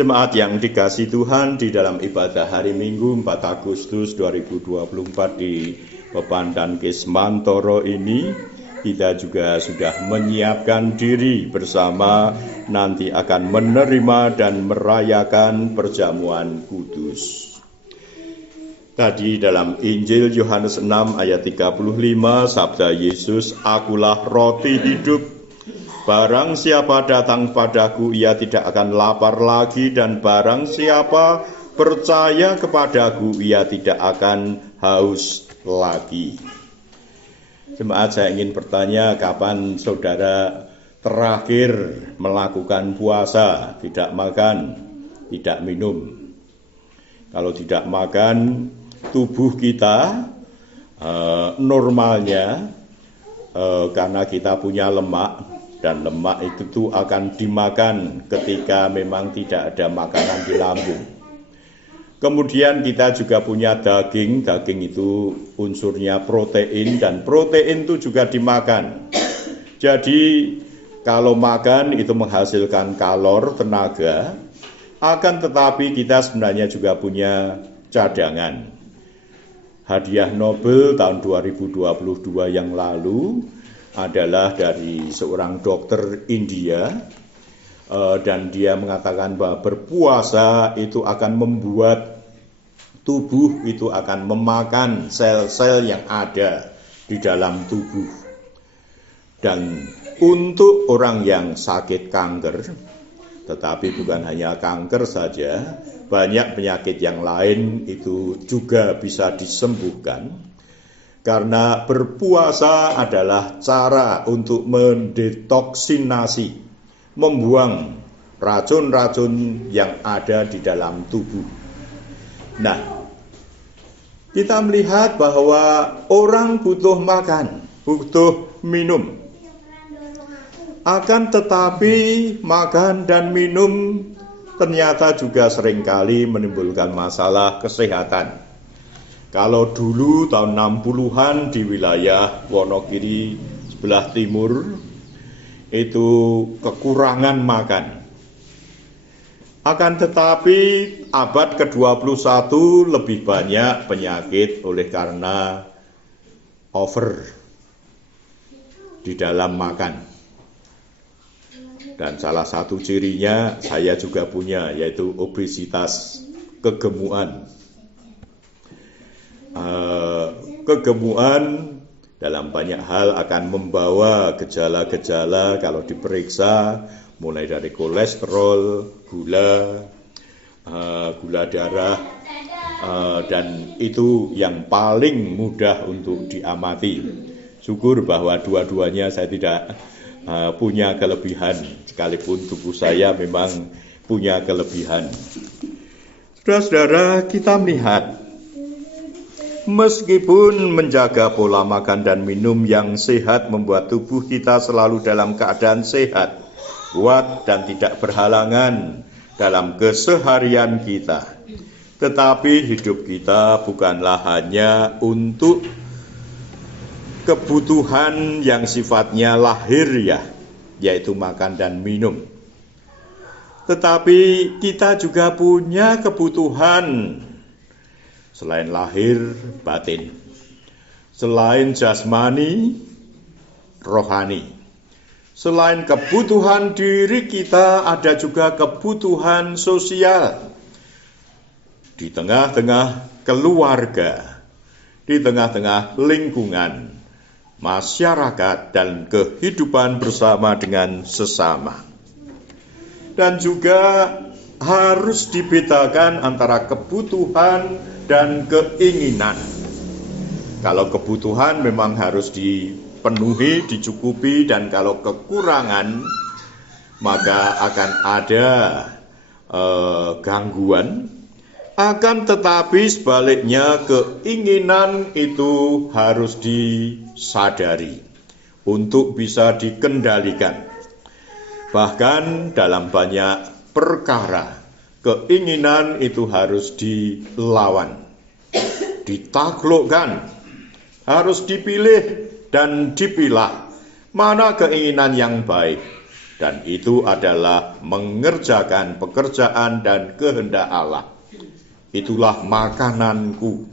Jemaat yang dikasihi Tuhan, di dalam ibadah hari Minggu 4 Agustus 2024 di Pepandan Kismantoro ini, kita juga sudah menyiapkan diri bersama nanti akan menerima dan merayakan perjamuan kudus. Tadi dalam Injil Yohanes 6 ayat 35, sabda Yesus, "Akulah roti hidup. Barang siapa datang padaku, ia tidak akan lapar lagi, dan barang siapa percaya kepadaku, ia tidak akan haus lagi." Jemaat, saya ingin bertanya, kapan saudara terakhir melakukan puasa, tidak makan, tidak minum? Kalau tidak makan, tubuh kita normalnya karena kita punya lemak, dan lemak itu akan dimakan ketika memang tidak ada makanan di lambung. Kemudian kita juga punya daging itu unsurnya protein, dan protein itu juga dimakan. Jadi kalau makan itu menghasilkan kalor, tenaga, akan tetapi kita sebenarnya juga punya cadangan. Hadiah Nobel tahun 2022 yang lalu adalah dari seorang dokter India, dan dia mengatakan bahwa berpuasa itu akan membuat tubuh itu akan memakan sel-sel yang ada di dalam tubuh. Dan untuk orang yang sakit kanker, tetapi bukan hanya kanker saja, banyak penyakit yang lain itu juga bisa disembuhkan. Karena berpuasa adalah cara untuk mendetoksinasi, membuang racun-racun yang ada di dalam tubuh. Nah, kita melihat bahwa orang butuh makan, butuh minum. Akan tetapi makan dan minum ternyata juga seringkali menimbulkan masalah kesehatan. Kalau dulu tahun 60-an di wilayah Wonogiri sebelah timur itu kekurangan makan. Akan tetapi abad ke-21 lebih banyak penyakit oleh karena over di dalam makan. Dan salah satu cirinya saya juga punya, yaitu obesitas, kegemukan. Kegemukan dalam banyak hal akan membawa gejala-gejala kalau diperiksa, mulai dari kolesterol, gula darah, dan itu yang paling mudah untuk diamati. Syukur bahwa dua-duanya saya tidak punya kelebihan, sekalipun tubuh saya memang punya kelebihan. Saudara-saudara, kita melihat meskipun menjaga pola makan dan minum yang sehat membuat tubuh kita selalu dalam keadaan sehat, kuat, dan tidak berhalangan dalam keseharian kita. Tetapi hidup kita bukanlah hanya untuk kebutuhan yang sifatnya lahiriah, yaitu makan dan minum. Tetapi kita juga punya kebutuhan selain lahir, batin. Selain jasmani, rohani. Selain kebutuhan diri kita, ada juga kebutuhan sosial. Di tengah-tengah keluarga, di tengah-tengah lingkungan, masyarakat, dan kehidupan bersama dengan sesama. Dan juga harus dibedakan antara kebutuhan dan keinginan. Kalau kebutuhan memang harus dipenuhi, dicukupi, dan kalau kekurangan maka akan ada gangguan. Akan tetapi sebaliknya keinginan itu harus disadari untuk bisa dikendalikan. Bahkan dalam banyak perkara, keinginan itu harus dilawan, ditaklukkan, harus dipilih dan dipilah mana keinginan yang baik, dan itu adalah mengerjakan pekerjaan dan kehendak Allah. Itulah makananku.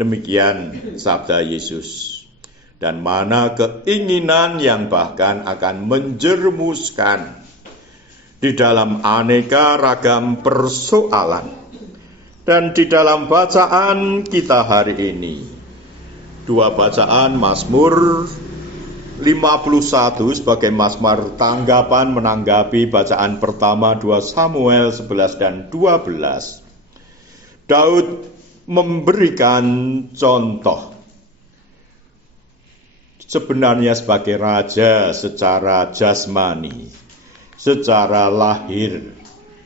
Demikian sabda Yesus. Dan mana keinginan yang bahkan akan menjerumuskan di dalam aneka ragam persoalan. Dan di dalam bacaan kita hari ini, dua bacaan Mazmur 51 sebagai mazmur tanggapan menanggapi bacaan pertama 2 Samuel 11 dan 12. Daud memberikan contoh sebenarnya sebagai raja secara jasmani, secara lahir,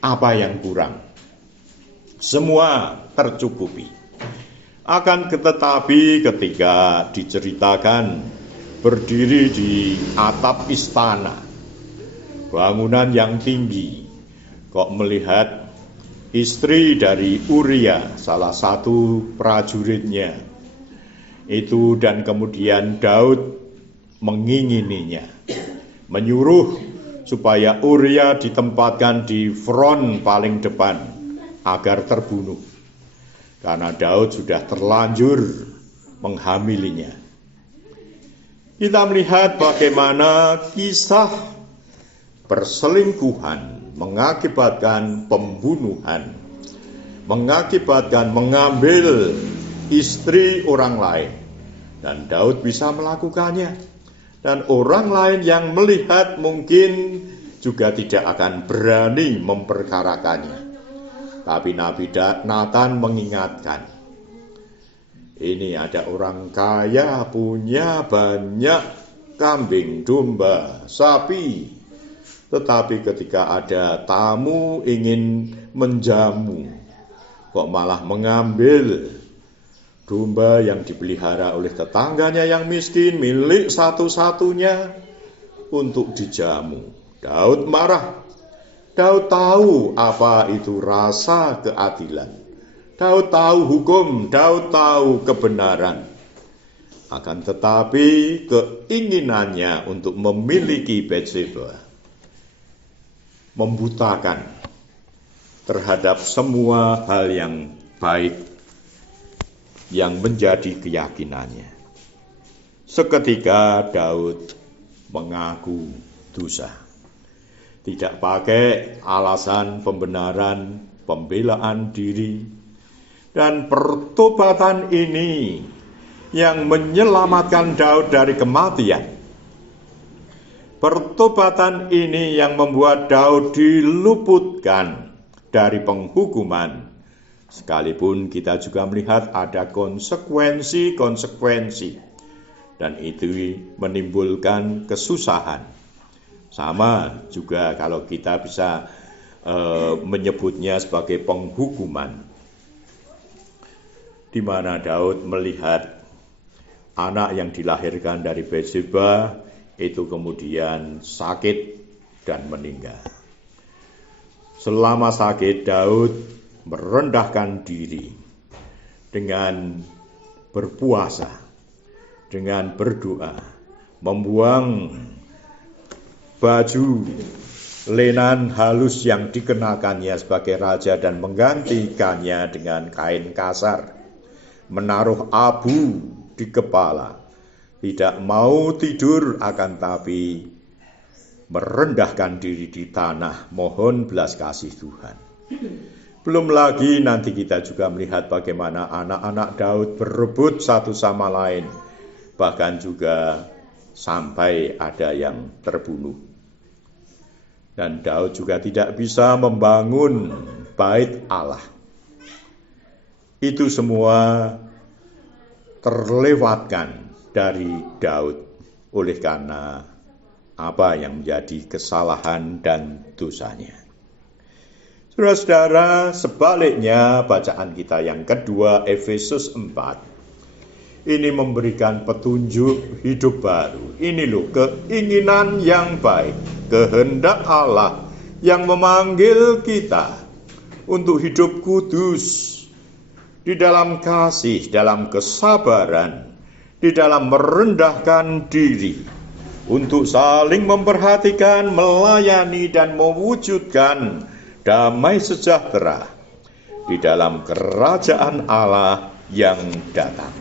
apa yang kurang? Semua tercukupi. Akan tetapi ketika diceritakan berdiri di atap istana, bangunan yang tinggi, kok melihat istri dari Uria, salah satu prajuritnya itu, dan kemudian Daud mengingininya, menyuruh supaya Uria ditempatkan di front paling depan agar terbunuh, karena Daud sudah terlanjur menghamilinya. Kita melihat bagaimana kisah perselingkuhan mengakibatkan pembunuhan, mengakibatkan mengambil istri orang lain, dan Daud bisa melakukannya, dan orang lain yang melihat mungkin juga tidak akan berani memperkarakannya. Tapi Nabi Nathan mengingatkan, ini ada orang kaya punya banyak kambing, domba, sapi, tetapi ketika ada tamu ingin menjamu, kok malah mengambil domba yang dipelihara oleh tetangganya yang miskin, milik satu-satunya, untuk dijamu. Daud marah. Daud tahu apa itu rasa keadilan. Daud tahu hukum, Daud tahu kebenaran. Akan tetapi keinginannya untuk memiliki Batseba membutakan terhadap semua hal yang baik yang menjadi keyakinannya. Seketika Daud mengaku dosa. Tidak pakai alasan pembenaran, pembelaan diri. Dan pertobatan ini yang menyelamatkan Daud dari kematian. Pertobatan ini yang membuat Daud diluputkan dari penghukuman. Sekalipun kita juga melihat ada konsekuensi-konsekuensi, dan itu menimbulkan kesusahan. Sama juga kalau kita bisa menyebutnya sebagai penghukuman, di mana Daud melihat anak yang dilahirkan dari Batseba itu kemudian sakit dan meninggal. Selama sakit, Daud merendahkan diri dengan berpuasa, dengan berdoa, membuang baju lenan halus yang dikenakannya sebagai raja dan menggantikannya dengan kain kasar, menaruh abu di kepala, tidak mau tidur akan tapi merendahkan diri di tanah, mohon belas kasih Tuhan. Belum lagi nanti kita juga melihat bagaimana anak-anak Daud berebut satu sama lain, bahkan juga sampai ada yang terbunuh. Dan Daud juga tidak bisa membangun bait Allah. Itu semua terlewatkan dari Daud oleh karena apa yang menjadi kesalahan dan dosanya. Saudara-saudara, sebaliknya bacaan kita yang kedua, Efesus 4, ini memberikan petunjuk hidup baru. Ini loh keinginan yang baik, kehendak Allah yang memanggil kita untuk hidup kudus, di dalam kasih, dalam kesabaran, di dalam merendahkan diri, untuk saling memperhatikan, melayani, dan mewujudkan damai sejahtera di dalam kerajaan Allah yang datang.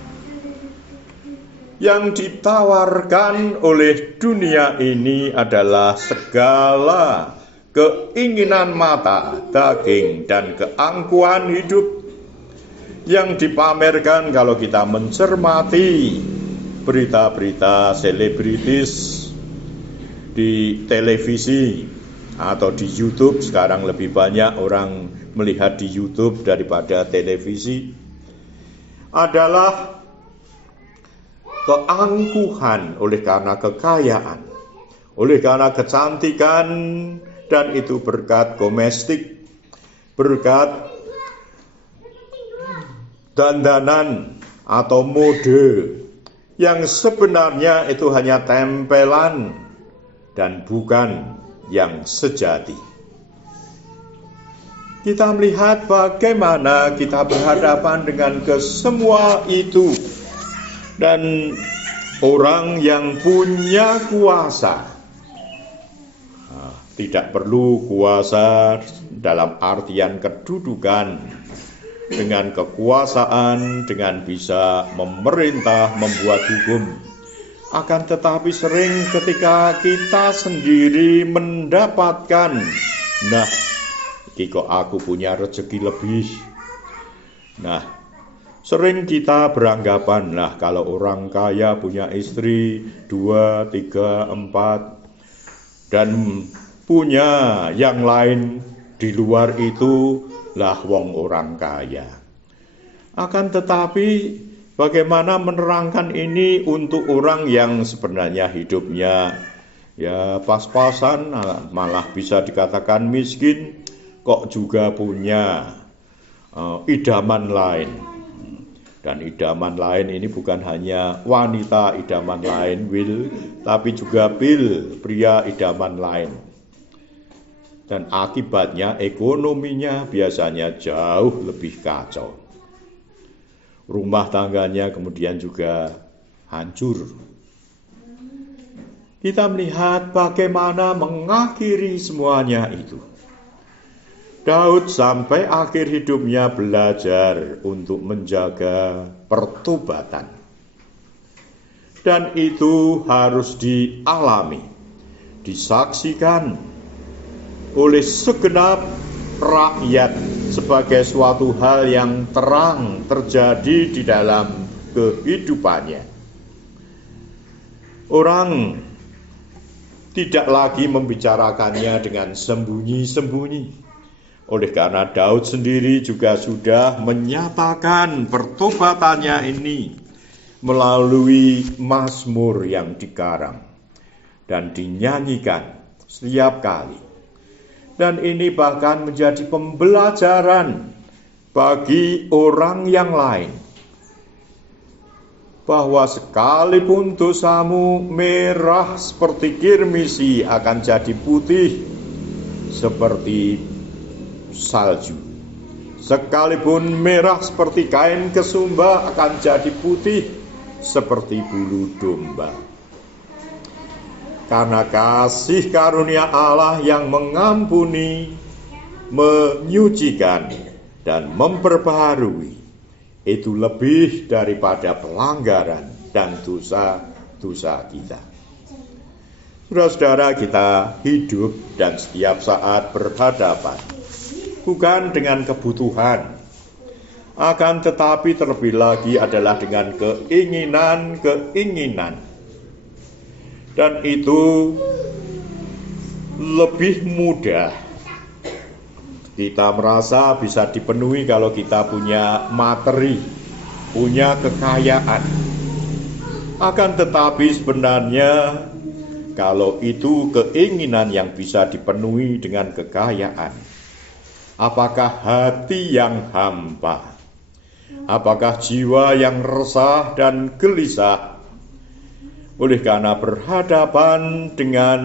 Yang ditawarkan oleh dunia ini adalah segala keinginan mata, daging, dan keangkuhan hidup yang dipamerkan kalau kita mencermati berita-berita selebritis di televisi atau di YouTube. Sekarang lebih banyak orang melihat di YouTube daripada televisi. Adalah keangkuhan oleh karena kekayaan, oleh karena kecantikan, dan itu berkat domestik, berkat dandanan atau mode yang sebenarnya itu hanya tempelan dan bukan yang sejati. Kita melihat bagaimana kita berhadapan dengan kesemua itu, dan orang yang punya kuasa, tidak perlu kuasa dalam artian kedudukan, dengan kekuasaan, dengan bisa memerintah, membuat hukum. Akan tetapi sering ketika kita sendiri mendapatkan, nah, kok aku punya rezeki lebih. Nah, sering kita beranggapan, nah kalau orang kaya punya istri 2, 3, 4, dan punya yang lain di luar itu, lah wong orang kaya. Akan tetapi bagaimana menerangkan ini untuk orang yang sebenarnya hidupnya ya pas-pasan, malah bisa dikatakan miskin, kok juga punya idaman lain. Dan idaman lain ini bukan hanya wanita idaman lain, Will, tapi juga Bill, pria idaman lain. Dan akibatnya ekonominya biasanya jauh lebih kacau. Rumah tangganya kemudian juga hancur. Kita melihat bagaimana mengakhiri semuanya itu. Daud sampai akhir hidupnya belajar untuk menjaga pertobatan. Dan itu harus dialami, disaksikan oleh segenap rakyat sebagai suatu hal yang terang terjadi di dalam kehidupannya. Orang tidak lagi membicarakannya dengan sembunyi-sembunyi. Oleh karena Daud sendiri juga sudah menyatakan pertobatannya ini melalui mazmur yang dikarang dan dinyanyikan setiap kali. Dan ini bahkan menjadi pembelajaran bagi orang yang lain, bahwa sekalipun dosamu merah seperti kirmisi akan jadi putih seperti salju. Sekalipun merah seperti kain kesumba akan jadi putih seperti bulu domba. Karena kasih karunia Allah yang mengampuni, menyucikan, dan memperbaharui itu lebih daripada pelanggaran dan dosa-dosa kita. Saudara-saudara, kita hidup dan setiap saat berhadapan bukan dengan kebutuhan, akan tetapi terlebih lagi adalah dengan keinginan-keinginan. Dan itu lebih mudah kita merasa bisa dipenuhi kalau kita punya materi, punya kekayaan. Akan tetapi sebenarnya kalau itu keinginan yang bisa dipenuhi dengan kekayaan, apakah hati yang hampa? Apakah jiwa yang resah dan gelisah? Oleh karena berhadapan dengan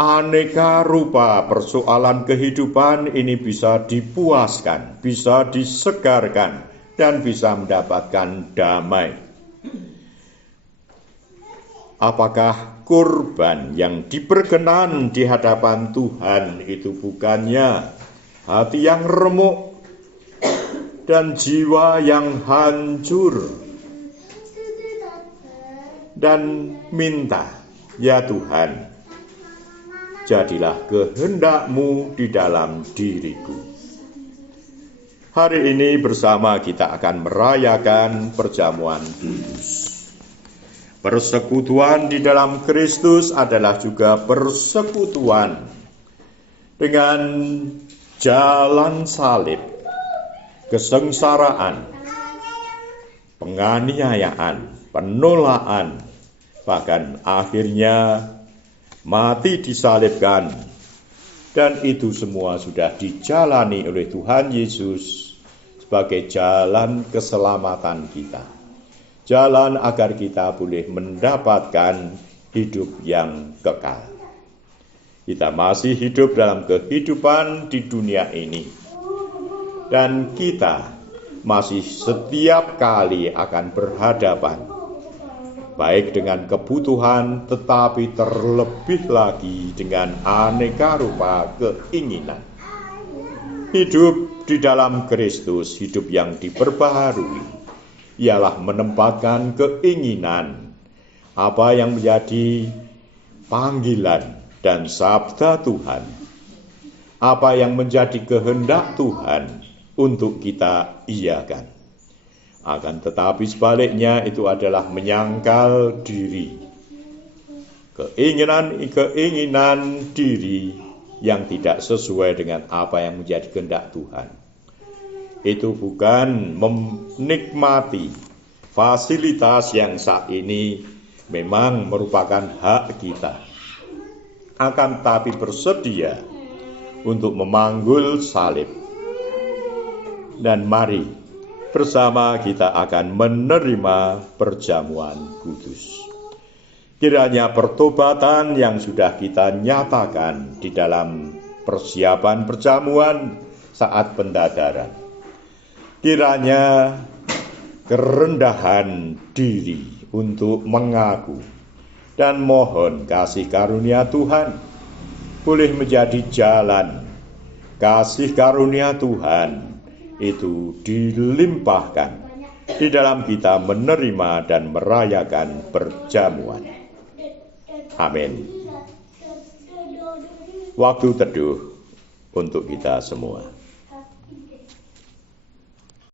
aneka rupa persoalan kehidupan ini bisa dipuaskan, bisa disegarkan, dan bisa mendapatkan damai. Apakah kurban yang diperkenan di hadapan Tuhan itu bukannya hati yang remuk dan jiwa yang hancur, dan minta, ya Tuhan, jadilah kehendak-Mu di dalam diriku. Hari ini bersama kita akan merayakan perjamuan kudus. Persekutuan di dalam Kristus adalah juga persekutuan dengan jalan salib, kesengsaraan, penganiayaan, penolakan, bahkan akhirnya mati disalibkan. Dan itu semua sudah dijalani oleh Tuhan Yesus sebagai jalan keselamatan kita. Jalan agar kita boleh mendapatkan hidup yang kekal. Kita masih hidup dalam kehidupan di dunia ini. Dan kita masih setiap kali akan berhadapan, baik dengan kebutuhan, tetapi terlebih lagi dengan aneka rupa keinginan. Hidup di dalam Kristus, hidup yang diperbaharui, ialah menempatkan keinginan, apa yang menjadi panggilan dan sabda Tuhan, apa yang menjadi kehendak Tuhan untuk kita iakan. Akan tetapi sebaliknya itu adalah menyangkal diri. Keinginan diri yang tidak sesuai dengan apa yang menjadi kehendak Tuhan. Itu bukan menikmati fasilitas yang saat ini memang merupakan hak kita. Akan tetapi bersedia untuk memanggul salib. Dan mari bersama kita akan menerima perjamuan kudus. Kiranya pertobatan yang sudah kita nyatakan di dalam persiapan perjamuan saat pendadaran, kiranya kerendahan diri untuk mengaku dan mohon kasih karunia Tuhan boleh menjadi jalan kasih karunia Tuhan itu dilimpahkan di dalam kita menerima dan merayakan perjamuan. Amin. Waktu teduh untuk kita semua.